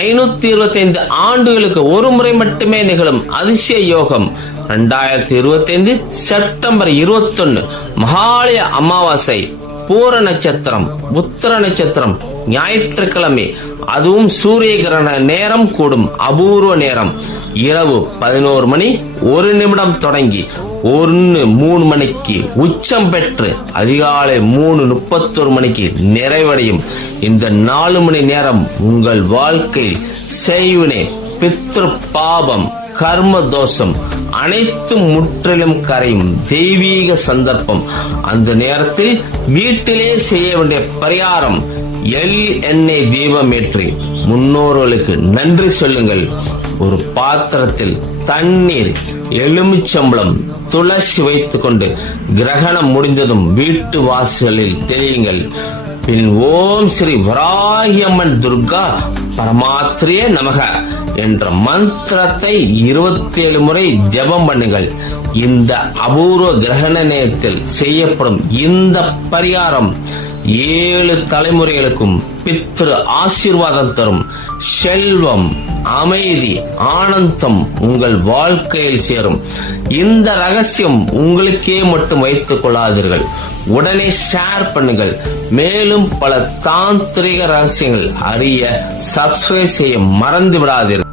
ஐநூத்தி இருபத்தி ஐந்து ஆண்டுகளுக்கு ஒரு முறை மட்டுமே நிகழும் அதிசய யோகம். ரெண்டாயிரத்தி இருபத்தி ஐந்து செப்டம்பர் இருபத்தொன்னு மகாலய அமாவாசை பூர நட்சத்திரம் உத்தர நட்சத்திரம் ஞாயிற்றுக்கிழமை அதுவும் சூரிய கிரகண நேரம் கூடும் அபூர்வ நேரம். இரவு பதினோரு மணி ஒரு நிமிடம் தொடங்கி ஒன்னு மூணு மணிக்கு உச்சம் பெற்று அதிகாலை மூணு முப்பத்தொரு மணிக்கு நிறைவடையும். இந்த நாலு மணி நேரம் உங்கள் வாழ்க்கையில் செய்வினை பித்ரு பாபம் கர்ம தோஷம் அனைத்தும் முற்றிலும் கரையும் தெய்வீக சந்தர்ப்பம். அந்த நேரத்தில் வீட்டிலே செய்ய வேண்டிய பரிகாரம் எல் எண்ணெய் தீபம் ஏற்றி முன்னோர்களுக்கு நன்றி சொல்லுங்கள். ஒரு பாத்திரத்தில் தண்ணீர் எலுமிச்சம்பளம் துளசி வைத்துக் கொண்டு கிரகணம் முடிந்ததும் வீட்டு வாசலில் தெரியுங்கள் பின் ஓம் ஸ்ரீ வராகியம்மன் துர்கா பரமாத்திரியே நமக என்ற மந்திரத்தை இருபத்தி ஏழு முறை ஜெபம் பண்ணுங்கள். இந்த அபூர்வ கிரகண நேரத்தில் செய்யப்படும் இந்த பரிகாரம் ஏழு தலைமுறைகளுக்கும் பித்ரு ஆசீர்வாதம் தரும். செல்வம் அமைதி ஆனந்தம் உங்கள் வாழ்க்கையில் சேரும். இந்த ரகசியம் உங்களுக்கே மட்டும் வைத்துக் கொள்ளாதீர்கள். உடனே ஷேர் பண்ணுங்கள். மேலும் பல தாந்திரிக ரகசியங்கள் அறிய சப்ஸ்கிரைப் செய்ய மறந்து விடாதீர்கள்